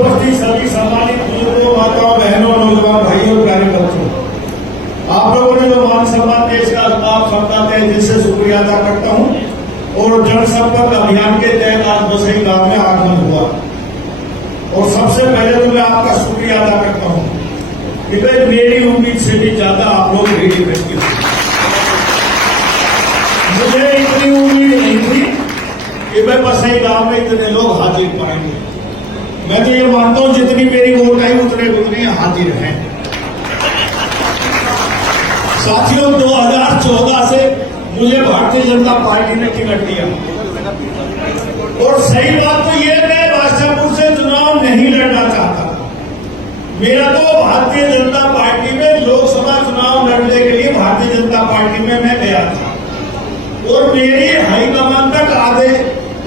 उपस्थित सभी सम्मानित बुजुर्गों, माताओं, बहनों, नौजवान भाइयों, प्यारे बच्चों, आप लोगों ने जो मान सम्मान देश का आप समझाते हैं, जिससे शुक्रिया अदा करता हूं। और जनसंपर्क अभियान के तहत आज बसई गांव में आगमन हुआ और सबसे पहले तो मैं आपका शुक्रिया अदा करता हूं कि भाई मेरी उम्मीद से भी ज्यादा आप लोग रेडी बैठे हो। मुझे इतनी उम्मीद नहीं थी कि भाई बसई गांव में इतने लोग हाजिर पाएंगे। मैं तो ये मानता हूं जितनी मेरी वोट आई उतने हाजिर हैं। साथियों, 2014 से मुझे भारतीय जनता पार्टी ने टिकट दिया और सही बात तो ये मैं बादशाहपुर से चुनाव नहीं लड़ना चाहता। मेरा तो भारतीय जनता पार्टी में लोकसभा चुनाव लड़ने के लिए भारतीय जनता पार्टी में मैं गया था और मेरी हाईकमान तक आधे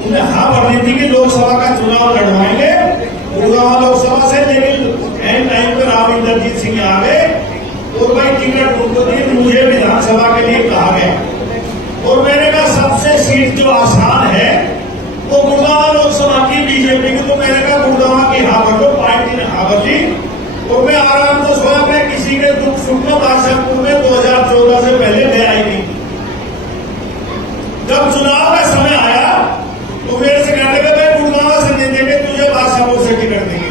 उन्हें हाँ भरनी थी कि लोकसभा का चुनाव लड़वाएंगे गुड़गांव लोकसभा से। लेकिन एंड टाइम पर आप इंद्रजीत सिंह आ गए और भाई टिकट उनको दी, मुझे विधानसभा के लिए कहा गया और मैंने कहा सबसे सीट जो आसान है वो गुड़गांव लोकसभा की बीजेपी की, तो मैंने कहा गुड़गांव की हाँ भर दो। पार्टी ने हाँ भर दी और मैं आराम से सोया। मैं किसी के दुख सुख में बादशाहपुर में 2014 से पहले गया ही नहीं। जब चुनाव का समय आया तो मेरे से कहने लगे भाई गुड़गांव से नहीं देंगे, तुझे बादशाहपुर से टिकट देंगे।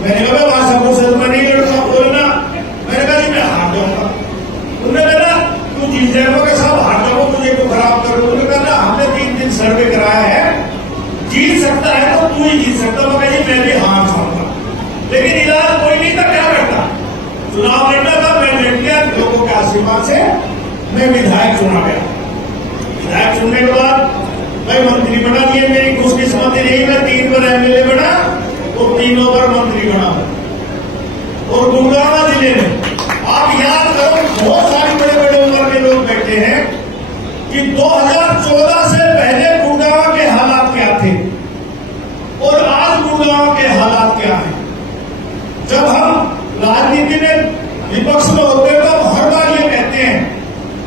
मैंने कहा बादशाहपुर से तो मैं नहीं लड़ूंगा, बोलना। मैंने कहा जी मैं हार जाऊंगा। उन्होंने कहा तू जीत जाएगा कि साहब हार जाओ, मुझे को खराब कर। उन्होंने कहा हमने 3 दिन सर्वे कराया है, जीत सकता है तो तू ही जीत सकता। मैं कहा जी मैं भी हार जाऊंगा, लेकिन इलाज कोई नहीं था, क्या करता। चुनाव लड़ना था, मैं लड़ गया। लोगों के आशीर्वाद से मैं विधायक चुना गया। विधायक चुनने के बाद मैं मंत्री बना दिए। मेरी खुशकिस्मती रही, मैं 3 बार एमएलए बना और 3 बार मंत्री बना। और गुड़गांव जिले में आप याद करो, बहुत सारे बड़े बड़े उम्र के लोग बैठे हैं कि 2014 से पहले गुड़गांव के हालात क्या थे और आज गुड़गांव के हालात क्या हैं। जब हम राजनीति में विपक्ष में होते हैं तो हम हर बार ये कहते हैं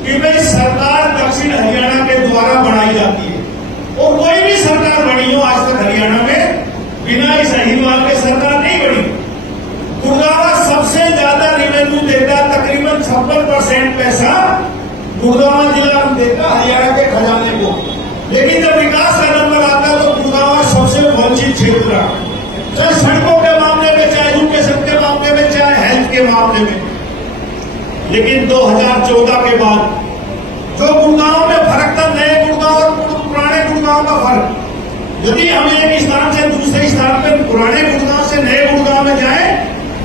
कि भाई सरकार दक्षिण हरियाणा के द्वारा बनाई जाती है और कोई भी सरकार बनी हो आज तक हरियाणा में बिना इस अहिवाल के सरकार नहीं बनी। गुड़गांव सबसे ज्यादा रेवेन्यू देता, तकरीबन 56% पैसा गुड़गांव जिला देता हरियाणा के खजाने को। लेकिन जब विकास का नंबर आता है तो गुड़गांव सबसे वंचित क्षेत्र रहा, चाहे सड़कों के मामले में, चाहे एजुकेशन के मामले में, चाहे हेल्थ के मामले में। लेकिन 2014 के बाद जो गुड़गांव में फर्क था, नए गुड़गांव और पुराने गुड़गांव का फर्क, यदि हम एक स्थान से दूसरे स्थान पर पुराने गुड़गांव से नए गुड़गांव में जाए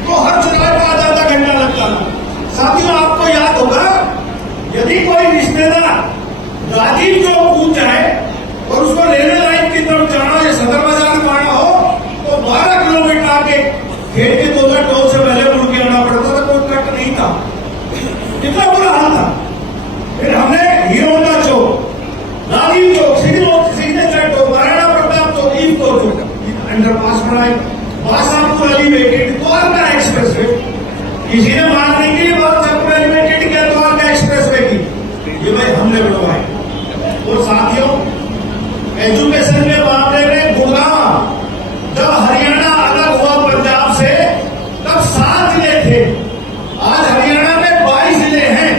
तो हर चुनाव का आधा घंटा लगता था। साथियों, आपको याद होगा यदि कोई रिश्तेदार राजीव चौक पूछ जाए और उसको रेलवे लाइन की तरफ जाना या सदर बाजार में आना हो तो 12 किलोमीटर आगे खेत के 2 टोल से पहले मुड़ के आना पड़ता था। कोई ट्रक नहीं था, कितना बुरा हाल था। फिर हमने हीरोंडा चौक, राजीव चौक, सिग्नेचर चौक, महाराणा प्रताप चौक, ईको चौक, अंडरपास बनाए, Badshahpur elevated, Dwarka express way. किसी ने मांग नहीं की बादशाहपुर एलिवेटेड क्या द्वारका एक्सप्रेस वे की, ये भाई हमने बनवाए। और साथियों, एजुकेशन के मामले में गुड़गांव जब हरियाणा अलग हुआ पंजाब से तब 7 जिले थे, आज हरियाणा में 22 जिले हैं।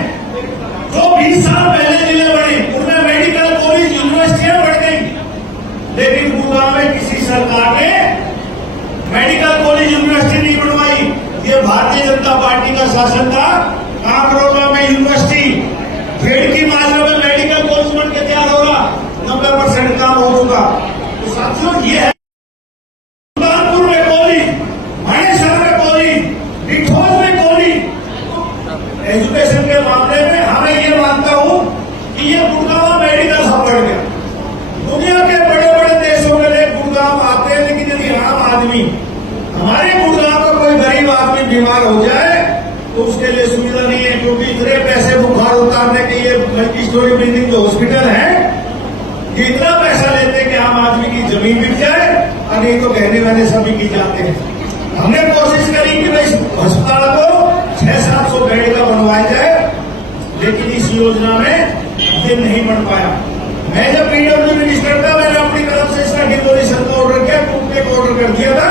जो 20 साल पहले जिले बने उनमें मेडिकल कॉलेज यूनिवर्सिटियां बढ़ गई, लेकिन गुड़गांव में किसी सरकार ने मेडिकल कॉलेज यूनिवर्सिटी नहीं बनवाई। ये भारतीय जनता पार्टी का शासन था। कांकरोला में यूनिवर्सिटी, खेड़की माजरा में मेडिकल कॉलेज बन के तैयार हो रहा, 90% काम हो चुका। तो साथियों, ये है सुल्तानपुर में कॉलेज, महेश्वर में कॉलेज, डिठौर में कॉलेज। एजुकेशन के मामले में हमें ये मानता हूं कि ये गुड़गांव मेडिकल हब बढ़ गया। दुनिया के बड़े बड़े देशों के लिए गुड़गांव आते हैं, लेकिन यदि आम आदमी हमारे गुड़गांव का कोई गरीब आदमी बीमार हो जाए तो उसके लिए सुविधा नहीं है, क्योंकि इतने पैसे बुखार उतारने के लिए मल्टी स्टोरी बिल्डिंग जो हॉस्पिटल है ये इतना पैसा लेते हैं कि आम आदमी की जमीन बिक जाए और नहीं तो गहने वहने सभी की जाते हैं। हमने कोशिश करी कि भाई अस्पताल को 600-700 बेड का बनवाया जाए, लेकिन इस योजना में ये नहीं बन पाया। मैं जब पीडब्ल्यू मिनिस्टर था, मैंने अपनी तरफ से इसका डिमोलिशन का ऑर्डर किया, टूटने का ऑर्डर कर दिया था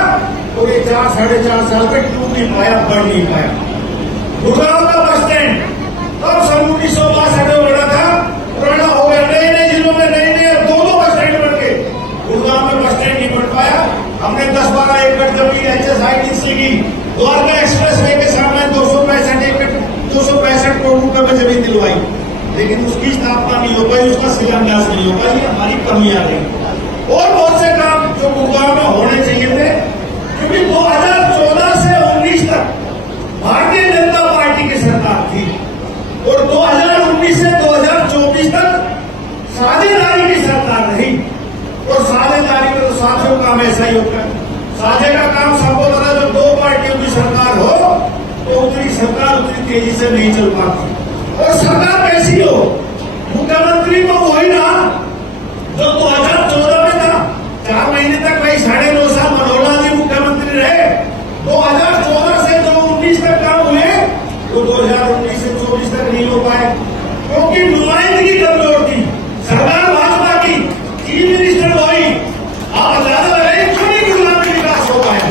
पे टूट नहीं पाया, बढ़ नहीं पाया। गुड़गांव का बस स्टैंड तब सन 1962 में बना था, पुराना हो गया, नए नए जिलों में नए नए दो बस स्टैंड बन गए। गुड़गांव में बस स्टैंड नहीं बन पाया। हमने 10-12 एकड़ जमीन HSIDC की द्वारका एक्सप्रेस वे के सामने 265 करोड़ रुपए में जमीन दिलवाई, लेकिन उसकी स्थापना नहीं हो पाई, उसका शिलान्यास नहीं हो पाई। हमारी कमी आ रही। और बहुत से काम जो गुड़गांव में होने चाहिए थे, क्योंकि 2014 से 19 तक भारतीय जनता पार्टी की सरकार थी और 2019 से 2024 तक साझेदारी की सरकार रही। और साझेदारी में तो साथियों काम ऐसा ही होता है। साझे का काम सबको पता, जब दो पार्टियों की सरकार हो तो उतनी सरकार उतनी तेजी से नहीं चल पाती। और सरकार कैसी हो, मुख्यमंत्री तो वही ना जो 2014 में था। 4 महीने तक भाई 9.5 साल मनोहर जी मुख्यमंत्री रहे। 2014 से 2019 तक काम हुए, वो 2019 से 24 तक नहीं हो पाए, क्योंकि नुमाइंदगी कमजोर थी। सरकार भाजपा की, चीफ मिनिस्टर वही। आप अंदाजा लगाइए क्यों नहीं गुड़गांव में विकास हो पाया?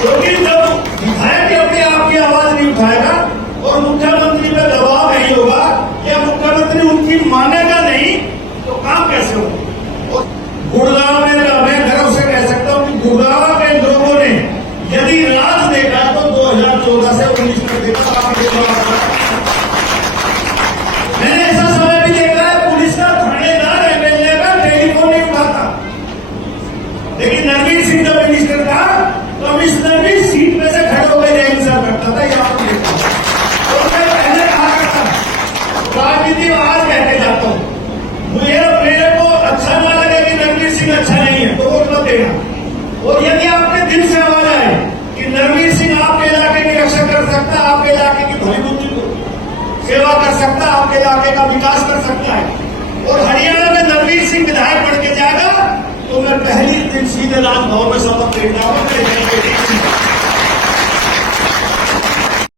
क्योंकि जब विधायक अपने आप की आवाज नहीं उठाएगा और मुख्यमंत्री पर दबाव नहीं होगा या मुख्यमंत्री उनकी मानेगा नहीं, तो काम कैसे होगा? गुड़गांव में मैं गर्व से कह सकता हूं कि गुड़गांव के लोगों ने यदि राज देखा तो 2014 से 19 तक देखा। मैंने ऐसा समय भी देखा है, पुलिस का थानेदार MLA का टेलीफोन नहीं उठाता, लेकिन रणवीर सिंह जब मिनिस्टर था तो कमिश्नर भी सीट में से खड़े होकर जय हिंद करता था। यहाँ पर देखा और मैं पहले कहा करता, राजनीति में आज कहते जाता हूँ, मेरे को अच्छा ना लगे कि रणवीर सिंह अच्छा नहीं है तो वोट मत देना। और यदि आपने दिल से आवाज आए कि रणवीर सिंह आपके इलाके की रक्षा कर सकता, आपके इलाके की भली बुद्धि को सेवा कर सकता, आपके इलाके का विकास कर सकता है, और हरियाणा में रणवीर सिंह विधायक बन के जाएगा, तो मैं पहली दिन सीधे राजभवन में शपथ लेना हूं।